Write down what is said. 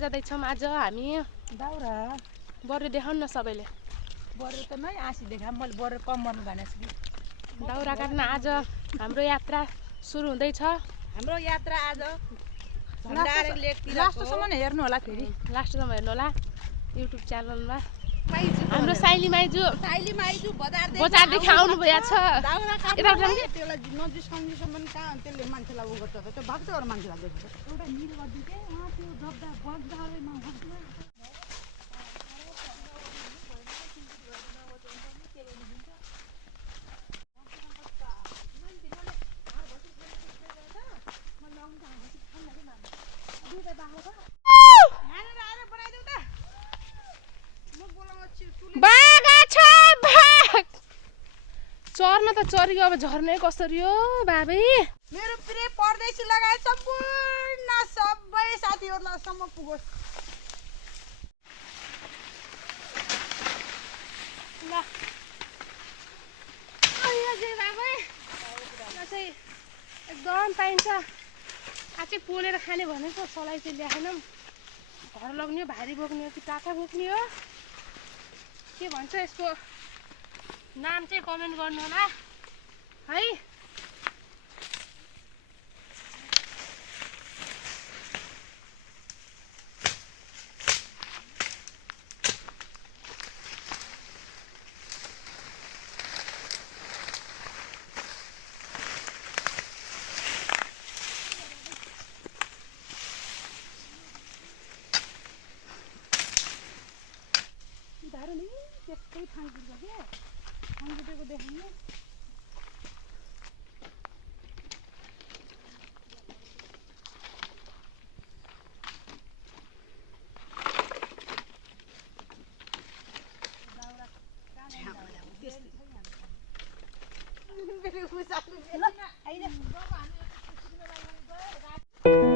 जाँदैछौँ आज हामी दाउरा बरु देखाउनु न सबैले बरु त नै आँसी देखा मैले बरु कम गर्नु भनेको छु कि दाउरा काट्न आज हाम्रो यात्रा सुरु हुँदैछ हाम्रो यात्रा आज लास्टसम्म हेर्नु होला फेरि लास्टसम्म हेर्नु होला युट्युब च्यानलमा हाम्रो साइली माइजू बजारदेखि आउनु भएको छ त्यसलाई नजिस्काउनुसम्म कहाँ त्यसले मान्छेलाई उ गर्छ त्यो भाग्छ अरू मान्छेलाई देख्छ एउटा मिल गरिदिए उहाँ त्यो जब्दा बग्दामा चर्न त चरियो अब झर्ने कसरी हो बाबे मेरो प्रिय परदेशी लगायत सम्पूर्ण सबै साथीहरूलाई सम्म पुगोस् ल बाबे चाहिँ एकदम पाइन्छ आज चाहिँ पोलेर खाने भनेको सलाई चाहिँ ल्याएनौँ घर लग्ने भारी बोक्ने हो कि टाटा बोक्ने हो के भन्छ यसको नाम चाहिँ कमेन्ट गर्नु होला है धारो नि त्यस्तै थाङ्गिन्छ क्या थाङ्गिएको देखाउनु ल